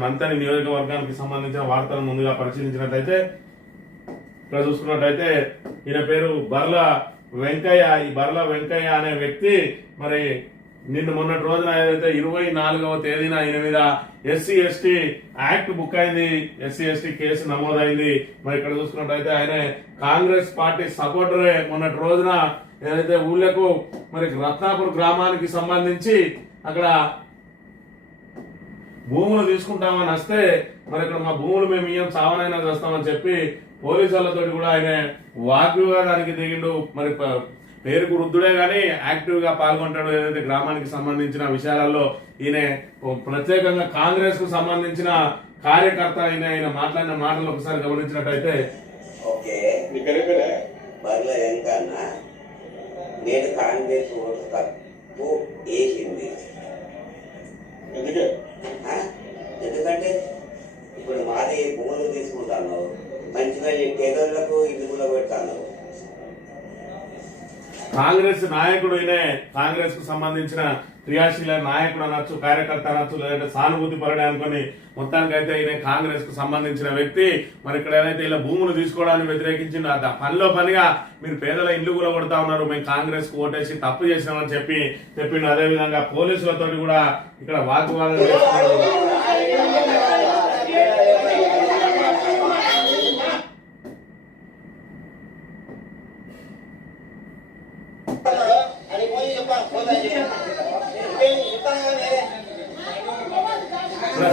మంతని నియోజకవర్గానికి సంబంధించిన వార్తలను ముందుగా పరిశీలించినట్లయితే ఇక్కడ చూసుకున్నట్లయితే ఈయన పేరు బర్ల వెంకయ్య. ఈ బర్ల వెంకయ్య అనే వ్యక్తి మరి మొన్నటి రోజున ఏదైతే 24వ తేదీన ఈయన మీద ఎస్సీ ఎస్టీ యాక్ట్ బుక్ అయింది, ఎస్సీ ఎస్టీ కేసు నమోదైంది. మరి ఇక్కడ చూసుకున్నట్లయితే ఆయన కాంగ్రెస్ పార్టీ సపోర్టరే. మొన్నటి రోజున ఏదైతే ఊళ్ళకు మరి రత్నాపూర్ గ్రామానికి సంబంధించి అక్కడ భూములు తీసుకుంటామని వస్తే మరి ఇక్కడ మా భూములు మేము ఇయ్యం, చావనైనా చేస్తామని చెప్పి పోలీసులతో కూడా ఆయన వాగ్వివాదానికి దిగిండు. మరి పేరుకు వృద్ధుడే గాని యాక్టివ్ గా పాల్గొంటాడు. ఏదైతే గ్రామానికి సంబంధించిన విషయాలలో ఈయన ప్రత్యేకంగా కాంగ్రెస్ కు సంబంధించిన కార్యకర్త ఆయన మాట్లాడిన మాటలు ఒకసారి గమనించినట్టయితే, నేను కాంగ్రెస్ ఓటు తప్పు వేసింది. ఎందుకంటే ఇప్పుడు మాది భూములు తీసుకుంటాను, మంచిగా పేదోళ్లకు ఇల్లు కూడా పెడతాను. కాంగ్రెస్ నాయకుడు ఈయన కాంగ్రెస్ కు సంబంధించిన క్రియాశీల నాయకుడు అనొచ్చు, కార్యకర్త అనొచ్చు, లేదంటే సానుభూతి పరుడే అనుకుని మొత్తానికైతే ఈయన కాంగ్రెస్ కు సంబంధించిన వ్యక్తి. మరి ఇక్కడ ఏదైతే ఇలా భూములు తీసుకోవడానికి వ్యతిరేకించింది పనిలో పనిగా మీరు పేదల ఇల్లు కూడా కొడతా ఉన్నారు, మేము కాంగ్రెస్ కు ఓటేసి తప్పు చేసినామని చెప్పిండు. అదేవిధంగా పోలీసులతో కూడా ఇక్కడ వాగ్వాదం చేస్తున్నారు.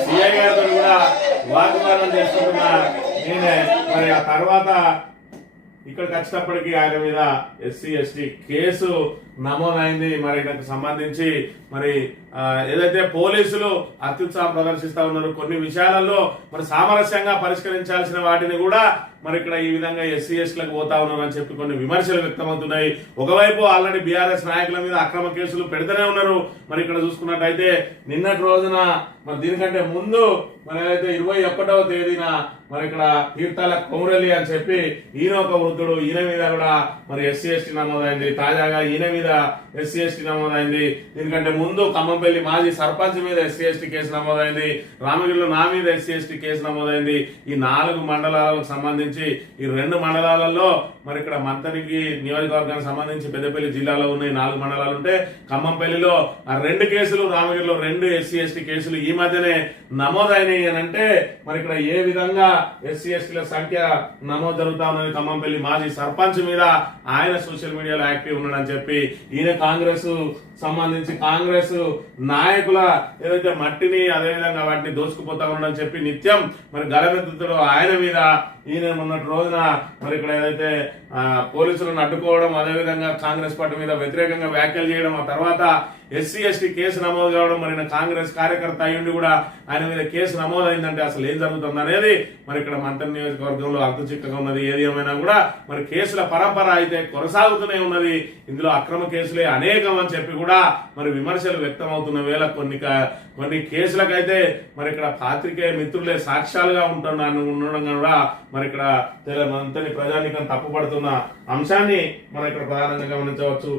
సిఐ గారితో కూడా వాగ్వాదం చేస్తున్న నేనే. మరి ఆ తర్వాత ఇక్కడికి వచ్చేటప్పటికి ఆయన మీద ఎస్సీ ఎస్టీ కేసు నమోదైంది. మరి దానికి సంబంధించి మరి ఏదైతే పోలీసులు అత్యుత్సాహం ప్రదర్శిస్తా ఉన్నారు, కొన్ని విషయాలలో మరి సామరస్యంగా పరిష్కరించాల్సిన వాటిని కూడా మరి ఇక్కడ ఈ విధంగా ఎస్సీ ఎస్టీలకు పోతా ఉన్నారు అని చెప్పి కొన్ని విమర్శలు వ్యక్తమవుతున్నాయి. ఒకవైపు ఆల్రెడీ బీఆర్ఎస్ నాయకుల మీద అక్రమ కేసులు పెడుతూనే ఉన్నారు. మరి ఇక్కడ చూసుకున్నట్టయితే నిన్నటి రోజున మరి దీనికంటే ముందు మరి ఏదైతే 21వ తేదీన మరి ఇక్కడ తీర్థాల కొమరలి అని చెప్పి ఈయన ఒక వృద్ధుడు, ఈయన మీద కూడా మరి ఎస్సీ ఎస్టీ నమోదైంది. తాజాగా ఈయన మీద ఎస్సీ ఎస్టీ నమోదైంది. దీనికంటే ముందు ఖమ్మంపల్లి మాజీ సర్పంచ్ మీద ఎస్సీ ఎస్టీ కేసు నమోదైంది. రామగిరిలో నా మీద ఎస్సీ ఎస్టీ కేసు నమోదైంది. ఈ 4 మండలాలకు సంబంధించి ఈ 2 మండలాలలో మరి ఇక్కడ మంతనికి నియోజకవర్గానికి సంబంధించి పెద్దపల్లి జిల్లాలో ఉన్న 4 మండలాలు ఉంటే ఖమ్మంపల్లిలో 2 కేసులు, రామగిరిలో 2 ఎస్సీ ఎస్టీ కేసులు ఈ మధ్యనే నమోదైనాయి అని అంటే మరి ఇక్కడ ఏ విధంగా ఎస్సీ ఎస్టీల సంఖ్య నమోదు జరుగుతా ఉన్నది. ఖమ్మంపల్లి మాజీ సర్పంచ్ మీద ఆయన సోషల్ మీడియాలో యాక్టివ్ ఉన్నాడని చెప్పి ఈయన కాంగ్రెస్ సంబంధించి కాంగ్రెస్ నాయకుల ఏదైతే మట్టిని అదేవిధంగా వాటిని దోసుకుపోతా ఉన్నాడని చెప్పి నిత్యం మరి గలమెత్తుతాడు ఆయన మీద. ఈయన మొన్నటి రోజున మరి ఇక్కడ ఏదైతే పోలీసులను అడ్డుకోవడం, అదేవిధంగా కాంగ్రెస్ పార్టీ మీద వ్యతిరేకంగా వ్యాఖ్యలు చేయడం, ఆ తర్వాత ఎస్సీ ఎస్టీ కేసు నమోదు కావడం, మరి కాంగ్రెస్ కార్యకర్త అయ్యుండి కూడా ఆయన మీద కేసు నమోదైందంటే అసలు ఏం జరుగుతుంది అనేది మరి ఇక్కడ మంత్రి నియోజకవర్గంలో అంతుచిక్కగా ఉన్నది. ఏది ఏమైనా కూడా మరి కేసుల పరంపర అయితే కొనసాగుతూనే ఉన్నది. ఇందులో అక్రమ కేసులే అనేకం అని చెప్పి కూడా మరి విమర్శలు వ్యక్తమవుతున్న వేళ కొన్ని కేసులకైతే మరి ఇక్కడ పాత్రికేయ మిత్రులే సాక్ష్యాలుగా ఉండడం కూడా మరి ఇక్కడ మంత్రి ప్రజానీకం తప్పుపడుతున్న అంశాన్ని మనం ఇక్కడ ప్రధానంగా గమనించవచ్చు.